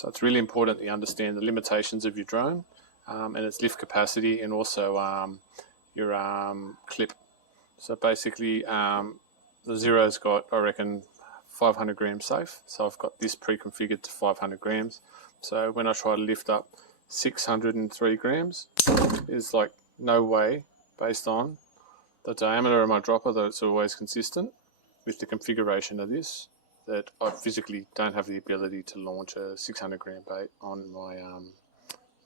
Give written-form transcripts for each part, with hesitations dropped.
So it's really important that you understand the limitations of your drone and its lift capacity, and also your clip. So basically the Zero's got, I reckon, 500 grams safe. So I've got this pre-configured to 500 grams. So when I try to lift up 603 grams, there's like no way, based on the diameter of my dropper, that it's always consistent with the configuration of this, that I physically don't have the ability to launch a 600 gram bait on my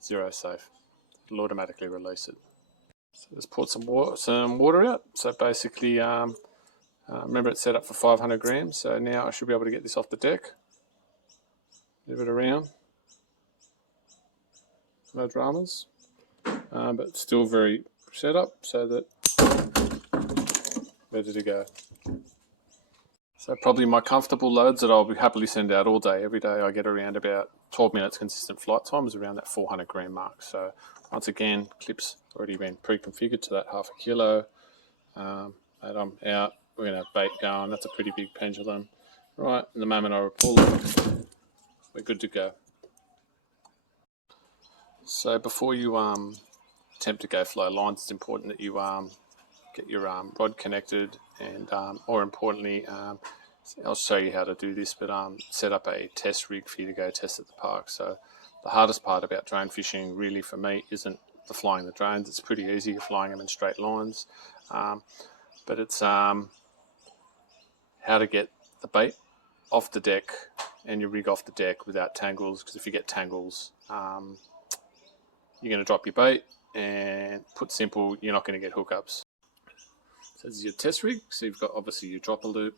Zero safe. It'll automatically release it. So let's pour some water out. So basically, remember it's set up for 500 grams. So now I should be able to get this off the deck. Move it around. No dramas, but still very set up so that ready to go. So probably my comfortable loads that I'll be happily send out all day, every day. I get around about 12 minutes consistent flight time is around that 400 gram mark. So once again, clips already been pre-configured to that 0.5 kilo. And I'm out. We're going to have bait going. That's a pretty big pendulum. Right, and the moment I pull it, we're good to go. So before you attempt to go flow lines, it's important that you get your rod connected, and more importantly, I'll show you how to do this, but set up a test rig for you to go test at the park. So the hardest part about drone fishing really for me isn't the flying the drones. It's pretty easy. You're flying them in straight lines, but it's how to get the bait off the deck and your rig off the deck without tangles, because if you get tangles, you're going to drop your bait, and put simple, you're not going to get hookups. So this is your test rig. So you've got obviously your dropper loop.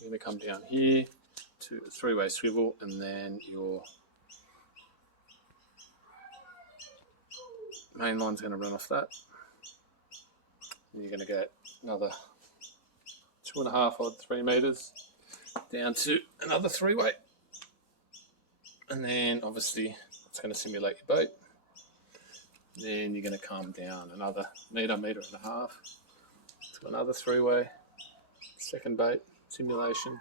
You're going to come down here to a 3-way swivel, and then your main line's going to run off that. And you're going to get another 2.5 or 3 meters down to another 3-way, and then obviously it's going to simulate your boat. Then you're going to come down another meter and a half to another 3-way, second bait simulation.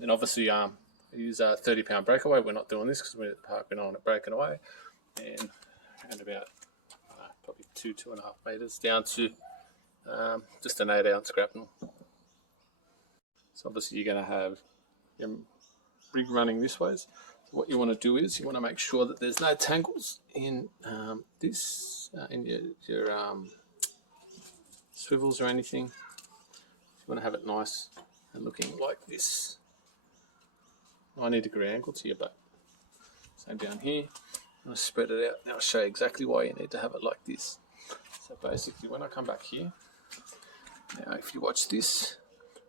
Then obviously I use a 30-pound breakaway. We're not doing this because we're at the park, we're on it breaking away, and around about probably 2.5 meters down to just an 8-ounce grapnel. So obviously you're going to have your rig running this way. So what you want to do is you want to make sure that there's no tangles in in your swivels or anything. You want to have it nice and looking like this, 90-degree angle to your boat. Same down here. I'm going to spread it out. Now I'll show you exactly why you need to have it like this. So basically when I come back here, now if you watch this,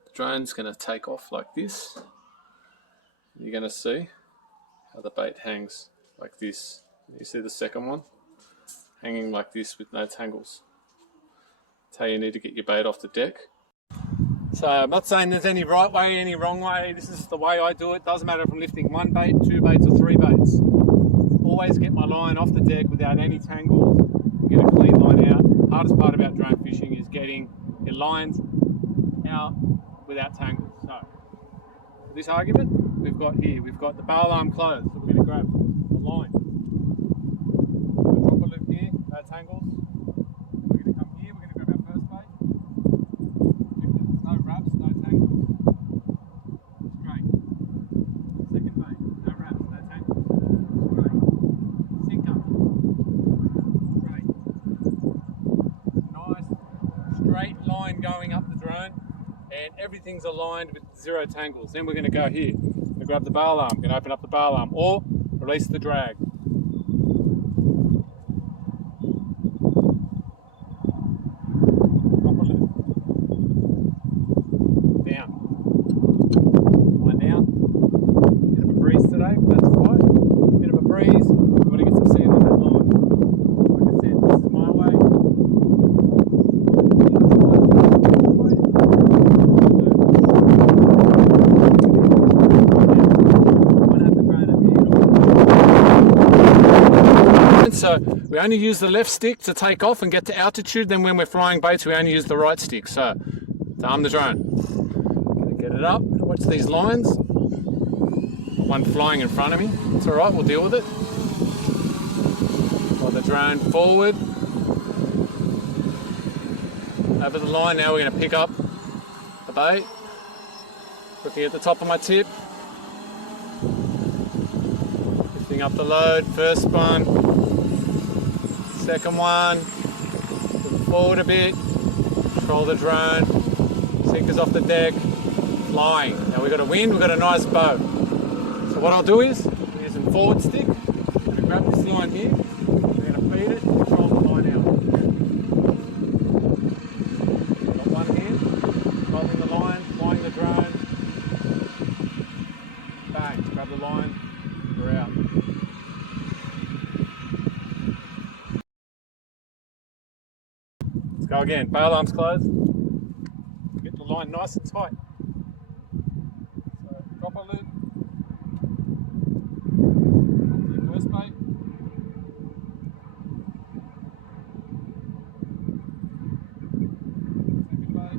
the drone's going to take off like this. You're going to see how the bait hangs like this. You see the second one hanging like this with no tangles. That's how you need to get your bait off the deck. So I'm not saying there's any right way, any wrong way. This is the way I do it. Doesn't matter if I'm lifting 1 bait, 2 baits or 3 baits. Always get my line off the deck without any tangles. Get a clean line out. Hardest part about drone fishing is getting your lines out without tangles. So for this argument, we've got the bail arm closed. So we're going to grab the line. Drop a loop here, no tangles. We're going to come here, we're going to grab our first bait. There's no wraps, no tangles. Straight. Second bait, no wraps, no tangles. Straight. Sinker. Straight. Nice straight line going up the drone, and everything's aligned with 0 tangles. Then we're going to go here. Grab the bail arm, can open up the bail arm, or release the drag. Drop a loop. Down. Line down. Bit of a breeze today, but that's fine. Bit of a breeze. We want to get some sand on that line. Like I said, this is my way. So we only use the left stick to take off and get to altitude. Then when we're flying baits, we only use the right stick. So to arm the drone. Gonna get it up. Watch these lines. one flying in front of me. It's alright, we'll deal with it. Got the drone forward. Over the line, now we're going to pick up the bait. Looking at the top of my tip. Lifting up the load, first one. Second one. Move forward a bit. Control the drone. Sinkers off the deck. Flying. Now we've got a wind, we've got a nice bow. So what I'll do is, I'm using forward stick. I'm going to grab this line here. We're going to feed it, control the line out. Got one hand, holding the line, flying the drone. Bang, grab the line, we're out. Let's go again, bail arms closed. Get the line nice and tight. So drop a loop. First bait. Second bait.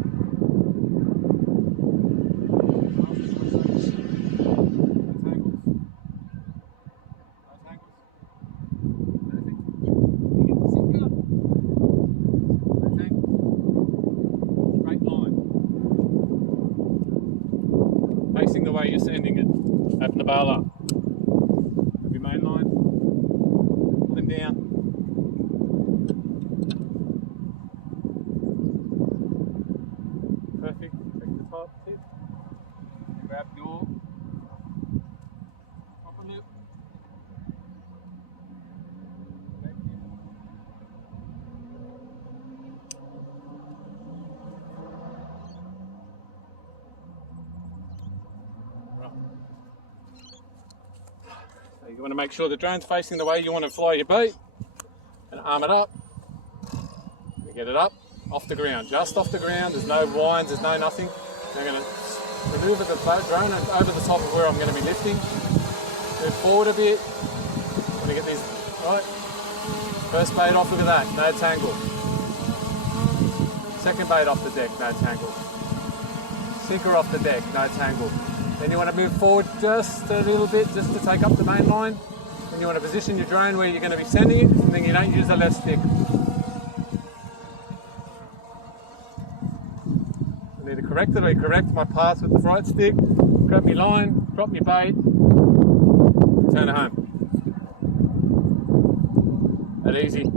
Facing the way you're sending it. Open the bail up. Grab your main line. Pull him down. Perfect. Check the top tip. Grab your upper loop. Back in. So you want to make sure the drone's facing the way you want to fly your bait and arm it up. We get it up, off the ground, just off the ground. There's no winds, there's no nothing. I'm going to maneuver the drone over the top of where I'm going to be lifting. Move forward a bit. Want to get these right. First bait off, look at that, no tangle. Second bait off the deck, no tangle. Sinker off the deck, no tangle. Then you want to move forward just a little bit, just to take up the main line. Then you want to position your drone where you're going to be sending it, and then you don't use the left stick. I need to correct it. I correct my path with the right stick, grab my line, drop my bait, turn it home. That easy.